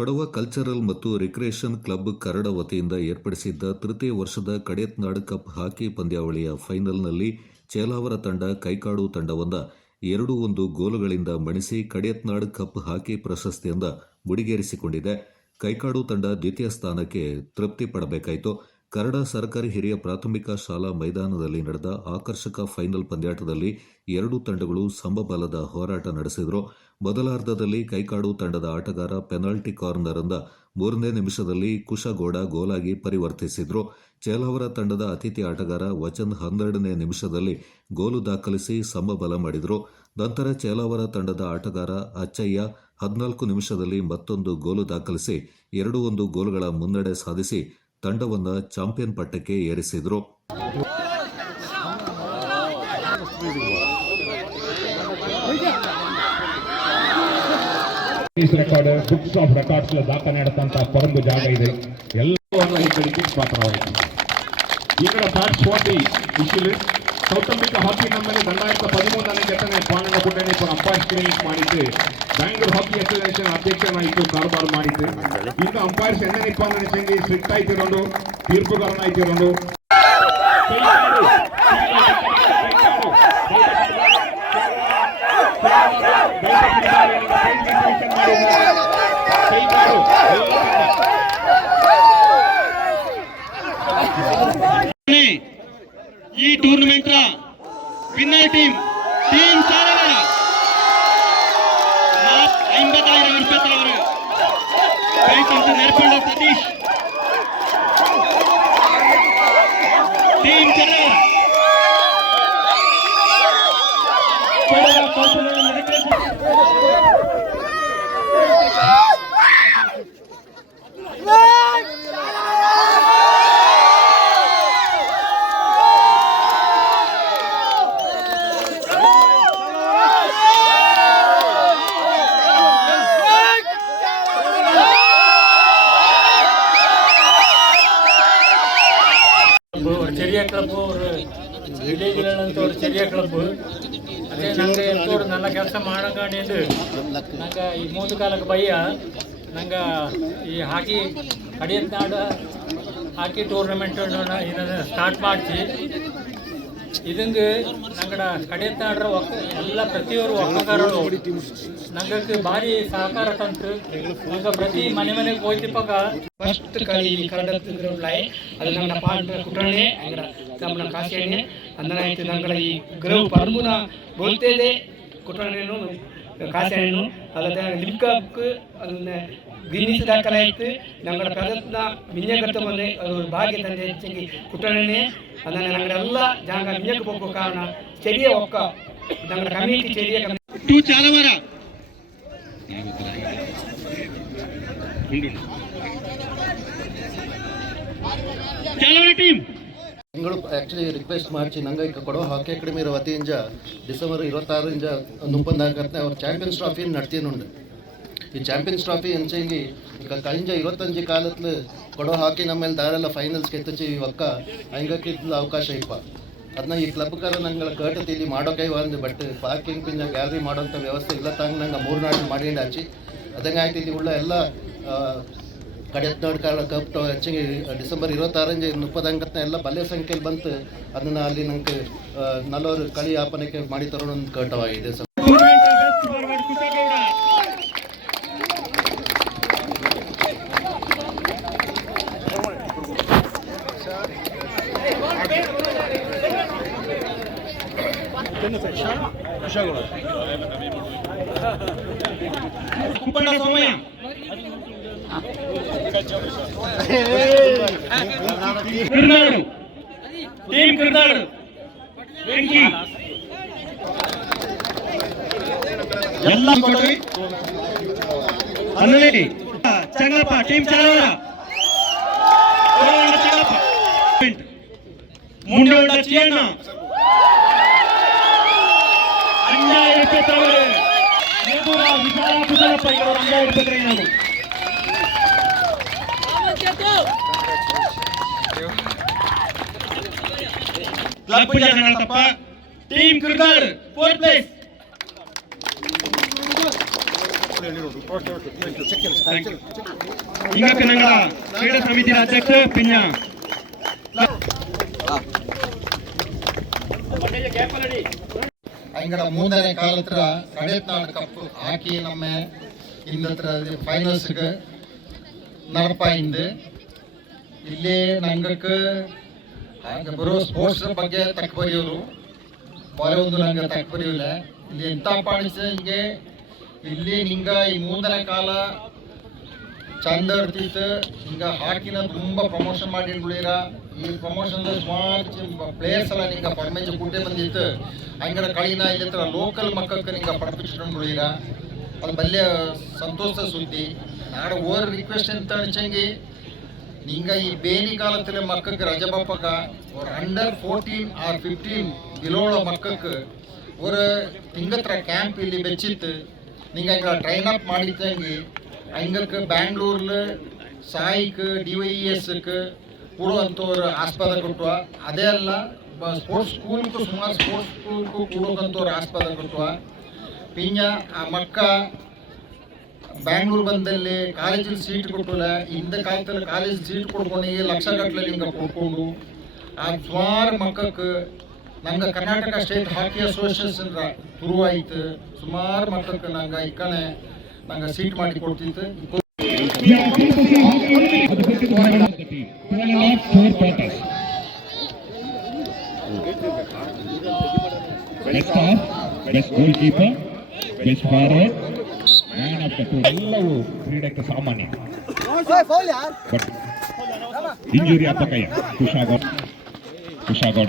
Kodava cultural ಮತ್ತು recreation club Karada ವತಿಯಿಂದ ಏರ್ಪಡಿಸಿದ್ದ ತೃತೀಯ ವರ್ಷದ ಕಡೆತ್ನಾಡ್ ಕಪ್ ಹಾಕಿ ಪಂದ್ಯಾವಳಿಯ ಫೈನಲ್ನಲ್ಲಿ ಚೇಲಾವರ ತಂಡ ಕೈಕಾಡು ತಂಡವನ್ನ ಎರಡು ಒಂದು ಗೋಲುಗಳಿಂದ ಮಣಿಸಿ ಕಡೆತ್ನಾಡ್ ಕಪ್ ಹಾಕಿ ಪ್ರಶಸ್ತಿಯಿಂದ ಮುಡಿಗೇರಿಸಿಕೊಂಡಿದೆ. ಕೈಕಾಡು ತಂಡ ದ್ವಿತೀಯ ಸ್ಥಾನಕ್ಕೆ ತೃಪ್ತಿ ಪಡಬೇಕಾಯಿತು. ಕರಡ ಸರ್ಕಾರಿ ಹಿರಿಯ ಪ್ರಾಥಮಿಕ ಶಾಲಾ ಮೈದಾನದಲ್ಲಿ ನಡೆದ ಆಕರ್ಷಕ ಫೈನಲ್ ಪಂದ್ಯಾಟದಲ್ಲಿ ಎರಡೂ ತಂಡಗಳು ಸಮಬಲದ ಹೋರಾಟ ನಡೆಸಿದರು. ಮೊದಲಾರ್ಧದಲ್ಲಿ ಕೈಕಾಡು ತಂಡದ ಆಟಗಾರ ಪೆನಾಲ್ಟಿ ಕಾರ್ನರ್ನಿಂದ ಮೂರನೇ ನಿಮಿಷದಲ್ಲಿ ಕುಶಗೌಡ ಗೋಲಾಗಿ ಪರಿವರ್ತಿಸಿದ್ರು. ಚೇಲಾವರ ತಂಡದ ಅತಿಥಿ ಆಟಗಾರ ವಚನ್ ಹನ್ನೆರಡನೇ ನಿಮಿಷದಲ್ಲಿ ಗೋಲು ದಾಖಲಿಸಿ ಸಮಬಲ ಮಾಡಿದರು. ನಂತರ ಚೇಲಾವರ ತಂಡದ ಆಟಗಾರ ಅಚ್ಚಯ್ಯ ಹದಿನಾಲ್ಕು ನಿಮಿಷದಲ್ಲಿ ಮತ್ತೊಂದು ಗೋಲು ದಾಖಲಿಸಿ ಎರಡು ಒಂದು ಗೋಲುಗಳ ಮುನ್ನಡೆ ಸಾಧಿಸಿ ತಂಡವನ್ನ ಚಾಂಪಿಯನ್ ಪಟ್ಟಕ್ಕೆ ಏರಿಸಿದ್ರು. ಬುಕ್ಸ್ ಆಫ್ ರೆಕಾರ್ಡ್ಸ್ ದಾಖಲೆ ನಡೆದಂತ ಪರಂಬು ಜಾಗ ಇದೆ. ಎಲ್ಲವನ್ನ ಕಡೆಗೆ ಪಾತ್ರವಾಯಿತು. ಈ ಕಡೆ ಬ್ಯಾಟ್ಸ್ ಫಾರ್ಟಿ ವಿಶಿಲ್ ಸೌತ್ ಆಫ್ರಿಕಾ ಹಾಕಿ ನಮ್ಮಲ್ಲಿ ದಂಡಾಯಿರತ್ತ ಪದಿಮೂರನೇ ಘಟನೆ ಪಾಂಡನ ಪುಟ್ಟಣಿ ಪರ ಅಂಪೈರ್ ಸ್ಕ್ರೀನಿಂಗ್ ಮಾಡಿದ್ದು. ಬ್ಯಾಂಗ್ಳೂರ್ ಹಾಕಿ ಅಸೋಸಿಯೇಷನ್ ಅಧ್ಯಕ್ಷನಾಯಿತು, ಕಾರ್ಬಾರ್ ಮಾಡಿದ್ದು. ಈಗ ಅಂಪೈರ್ಸ್ ಎಣ್ಣೆ ಪಾಲನೆ ಸಂಗಿ ಸ್ಟ್ರಿಕ್ಟ್ ಆಯ್ತಿರೋದು ತೀರ್ಪುಗಾರನ ಆಯ್ತಿರೋದು ಈ tournament winner team team ಸಾರವರ Team Canada. ನೆರಪಂಡ Satish team Chennai club ஒரு சிறிய கிளப்பு ஒரு ವಿಲೇಜ್ಗಳಂತ ಒಂದು ಚಿರಿಯ ಕ್ಲಬ್ ಅದೇ ನಂಗೆ ಎಂತೋಡು ನನ್ನ ಕೆಲಸ ಮಾಡಂಗಾಡಿಂದು ನಂಗೆ ಈ ಮೂರು ಕಾಲಕ್ಕೆ ಬಯ್ಯ ನಂಗೆ ಈ ಹಾಕಿ ಕಡಿಯತ್ನಾಡ ಹಾಕಿ ಟೂರ್ನಮೆಂಟ್ ಇದನ್ನು ಸ್ಟಾರ್ಟ್ ಮಾಡಿಸಿ ಇದಂಗೆ ನಂಗಡ ಕಡೆ ಒಕ್ಕ ಎಲ್ಲ ಪ್ರತಿಯೊರು ಒಕ್ಕಗಾರರು. ನಂಗಕ್ಕೆ ಭಾರಿ ಸಹಕಾರ ತಂತು. ನಂಗ ಪ್ರತಿ ಮನೆ ಮನೆಗೆ ಹೋಯ್ತಿಪ್ಪಾಗ ಫಸ್ಟ್ ಕಳಿ ಕನ್ನಡ ಗ್ರೌಂಡ್ಲಾಯ್ ಅದು ನಮ್ಮ ಪಾಂಡ ಕುಟ್ರಣೆ ಅಂಗಡ ನಮ್ಮ ಕಾಸೇನೆ ಅಂದನಾಯ್ತು ನಂಗಳ ಈ ಗ್ರೌ ಪರ್ಮುನ ಬೋಲ್ತೇದೆ ಕುಟ್ರಣೆನು ಕಾಸೇನು ಅಲ್ಲದೆ ಲಿಪ್ಕಪ್ ಅದನ್ನ ಗಿನ್ನಿಸ್ ದಾಖಲಾಯಿತು ನಂಗಳ ಪ್ರದತ್ನ ಮಿಂಜಗತ್ತ ಬಂದೆ ಅದು ಭಾಗ್ಯ ತಂದೆ ಹೆಚ್ಚಿಗೆ ಕುಟ್ರಣೆ ಅದನ್ನ ನಂಗಳೆಲ್ಲ ಜಾಗ ಮಿಂಜಕ್ಕೆ ಹೋಗೋ ಕಾರಣ ಚೆರಿಯ ಒಕ್ಕ. ನಮ್ಮ ಕಮಿಟಿ ಚೆರಿಯ ಟೂ ಚಾಲವರ. ಚಾಲವರ ಟೀಮ್. ತಿಂಗಳು ಆ್ಯಕ್ಚುಲಿ ರಿಕ್ವೆಸ್ಟ್ ಮಾಡಿಸಿ ನಂಗೆ ಈಗ ಕೊಡೋ ಹಾಕಿ ಅಕಾಡೆಮಿ ವತಿಯಿಂದ ಡಿಸೆಂಬರ್ ಇರುವತ್ತಾರರಿಂದ ನುಪ್ಪಂದಾಗತ್ತೆ ಅವ್ರು ಚಾಂಪಿಯನ್ಸ್ ಟ್ರಾಫಿ ನಡ್ತೀನುಂಡು ಈ ಚಾಂಪಿಯನ್ಸ್ ಟ್ರಾಫಿ ಈಗ ಕಳಿಂಜ ಇವತ್ತಂಜಿ ಕಾಲತ್ಲು ಕೊಡೋ ಹಾಕಿ ನಮ್ಮೇಲೆ ದಾರೆಲ್ಲ ಫೈನಲ್ಸ್ ಕೆತ್ತಚಿ ಒಕ್ಕ ಹಂಗಕ್ಕಿದ್ಲು ಅವಕಾಶ ಇಪ್ಪ. ಅದನ್ನ ಈ ಕ್ಲಬ್ ನಂಗೆ ಕರ್ಟತಿ ಇಲ್ಲಿ ಮಾಡೋಕೆ ಒಂದು ಬಟ್ ಪಾರ್ಕಿಂಗ್ ಪಿಂಜ ಗ್ಯಾಲರಿ ಮಾಡೋಂಥ ವ್ಯವಸ್ಥೆ ಇಲ್ಲ, ತಂಗ ನಂಗೆ ಮೂರು ನಾಟಿ ಮಾಡಿ ಹಚ್ಚಿ ಅದಂಗೆ ಆಯ್ತು, ಇಲ್ಲಿ ಉಳ್ಳ ಎಲ್ಲ ಕಡೆತ್ನಾಡ್ ಕಾರಣ ಕಪ್ ಹೆಚ್ಚಿಗೆ ಡಿಸೆಂಬರ್ ಇರುವತ್ತಾರಂಜೆ ಮುಪ್ಪದಂಗತ್ನ ಎಲ್ಲ ಬಲ್ಯ ಸಂಖ್ಯೆಯಲ್ಲಿ ಬಂತು ಅದನ್ನ ಅಲ್ಲಿ ನಂಗೆ ನಲವರು ಕಳಿ ಯಾಪನಕ್ಕೆ ಮಾಡಿ ತರೋಣ ಒಂದು ಕಟವಾಗಿದೆ ಸರ್ ಕುಪ್ಪಣ್ಣ ಸೋಮಯ್ಯ கிருந்தாடு டீம் கிருந்தாடு வெங்கி எல்லாம் கொடவி அண்ணனேடி செங்கப்பா டீம் செலவரா செங்கப்பா முன்னே உள்ள சீனா அண்ணா எடுத்து தவறு விசாரா புதல பைகள் அண்ணா எடுத்து தரையானு club Jaganathappa team cricket fourth place ಈಗ ಕನ್ನಡ ಕ್ರೀಡಾ ಸಮಿತಿ ಅಧ್ಯಕ್ಷ ಪಿಂಜ ಅಂಗಡ ಮೂರನೇ ಕಾಲ ಹತ್ರ ಕಡೆತ್ನಾಡ್ ಕಪ್ ಹಾಕಿ ನಮ್ಮ ಇಂದತ್ರ ಫೈನಲ್ಸ್ಗೆ ನಡೆಪಾಯಿಂದು ಇಲ್ಲಿ ನಂಗಕ್ಕೆ ಹಾಗೆ ಬರೋ ಸ್ಪೋರ್ಟ್ಸ್ ಬಗ್ಗೆ ತಕ್ಕ ಬರೆಯೋರು. ಒಂದು ನಂಗೆ ತಕ್ಕ ಬರೆಯೋಲ್ಲ. ಇಲ್ಲಿ ಎಂಥ ಪಾಡಿಸ ಹಿಂಗೆ? ಇಲ್ಲಿ ಹಿಂಗೆ ಈ ಮುಂದಿನ ಕಾಲ ಚಂದ ಇರ್ತಿತ್ತು ಹಿಂಗೆ ಹಾಕಿನ ತುಂಬ ಪ್ರಮೋಷನ್ ಮಾಡಿ ಬಿಡಿರ ಈ ಪ್ರಮೋಷನ್ ಸುಮಾರು ಪ್ಲೇಯರ್ಸ್ ಎಲ್ಲ ನಿಂಗೆ ಪಡ್ಮೇಜ್ ಕೂಟೆ ಬಂದಿತ್ತು. ಹಂಗಾರ ಕಳಿನ ಇಲ್ಲಿ ಹತ್ರ ಲೋಕಲ್ ಮಕ್ಕಳಕ್ಕೆ ನಿಂಗೆ ಪಡ್ಪಿಸ್ಕೊಂಡು ಬಿಡಿರ ಅದು ಬಲ್ಯ ಸಂತೋಷ ಸುದ್ದಿ. ನಾಡ ಓರ್ ರಿಕ್ವೆಸ್ಟ್ ಅಂತ ಅಂಚಂಗಿ ನಿಂಗ ಈ ಬೇನಿ ಕಾಲತ್ರೆ ಮಕ್ಕಕ್ಕೆ ರಜಬಪ್ಪಕ ಅವ್ರ ಅಂಡರ್ ಫೋರ್ಟೀನ್ ಆರ್ ಫಿಫ್ಟೀನ್ ಬಿಲೋಳ ಮಕ್ಕಕ್ಕೆ ಅವರ ತಿಂಗತ್ರ ಕ್ಯಾಂಪ್ ಇಲ್ಲಿ ಬೆಚ್ಚಿತ್ತು. ನಿಂಗೆ ಹಿಂಗ ಟ್ರೈನ್ ಅಪ್ ಮಾಡಿದಂಗೆ ಹಿಂಗಕ್ಕೆ ಬ್ಯಾಂಗ್ಳೂರ್ಲ ಸಾಯಿಕ್ ಡಿ ವೈ ಎಸ್ಕ್ಕೆ ಕೊಡುವಂಥವ್ರು ಆಸ್ಪದ ಕೊಟ್ಟುವ ಅದೇ ಅಲ್ಲ ಸ್ಪೋರ್ಟ್ಸ್ ಸ್ಕೂಲ್ ಸುಮಾರು ಸ್ಪೋರ್ಟ್ಸ್ ಸ್ಕೂಲ್ಗೂ ಕೊಡುವಂಥವ್ರು ಆಸ್ಪದ ಕೊಟ್ಟುವ ಪಿಂಜ ಆ ಮಕ್ಕ ಬ್ಯಾಂಗ್ಳೂರ್ ಬಂದಲ್ಲಿ ಕಾಲೇಜಲ್ಲಿ ಸೀಟ್ ಕೊಟ್ಟಲ್ಲ ಹಿಂದೆ ಕಾಲದಲ್ಲಿ ಕಾಲೇಜ್ ಸೀಟ್ ಕೊಡ್ಕೊಂಡು ಲಕ್ಷ ಗಟ್ಟಲೆ ಹಿಂಗೆ ಕೊಡ್ಕೊಂಡು ಆ ಜ್ವಾರ ಮಕ್ಕಕ್ಕೆ ನಂಗೆ ಕರ್ನಾಟಕ ಸ್ಟೇಟ್ ಹಾಕಿ ಅಸೋಸಿಯೇಷನ್ ಶುರುವಾಯ್ತು. ಸುಮಾರು ಮಕ್ಕಕ್ಕೆ ನಂಗೆ ಇಕ್ಕನೆ ನಂಗೆ ಸೀಟ್ ಮಾಡಿ ಕೊಡ್ತಿತ್ತು. Best goalkeeper, best forward, tour ಎಲ್ಲವೂ ಕ್ರೀಡೆಗೆ ಸಾಮಾನ್ಯ. ಬಟ್ ಇಂಜುರಿ ಅಪ್ಪಕಯ್ಯ ಕುಶಾಗೌಡ ಕುಶಾಗೌಡ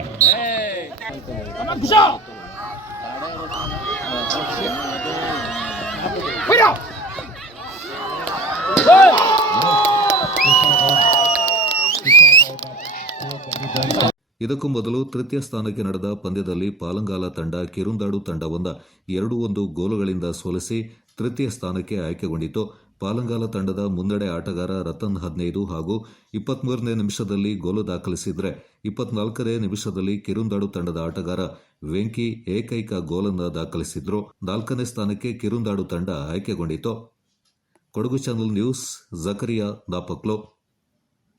ಇದಕ್ಕೂ ಮೊದಲು ತೃತೀಯ ಸ್ಥಾನಕ್ಕೆ ನಡೆದ ಪಂದ್ಯದಲ್ಲಿ ಪಾಲಂಗಾಲ ತಂಡ ಕಿರುಂದಾಡು ತಂಡವೊಂದ ಎರಡು ಒಂದು ಗೋಲುಗಳಿಂದ ಸೋಲಿಸಿ ತೃತೀಯ ಸ್ಥಾನಕ್ಕೆ ಆಯ್ಕೆಗೊಂಡಿತು. ಪಾಲಂಗಾಲ ತಂಡದ ಮುನ್ನಡೆ ಆಟಗಾರ ರತನ್ ಹದಿನೈದು ಹಾಗೂ ಇಪ್ಪತ್ಮೂರನೇ ನಿಮಿಷದಲ್ಲಿ ಗೋಲು ದಾಖಲಿಸಿದರೆ ಇಪ್ಪತ್ನಾಲ್ಕನೇ ನಿಮಿಷದಲ್ಲಿ ಕಿರುಂದಾಡು ತಂಡದ ಆಟಗಾರ ವೆಂಕಿ ಏಕೈಕ ಗೋಲನ್ನು ದಾಖಲಿಸಿದ್ರು. ನಾಲ್ಕನೇ ಸ್ಥಾನಕ್ಕೆ ಕಿರುಂದಾಡು ತಂಡ ಆಯ್ಕೆಗೊಂಡಿತು. Kodagu channel news, Zakariya Napoklu.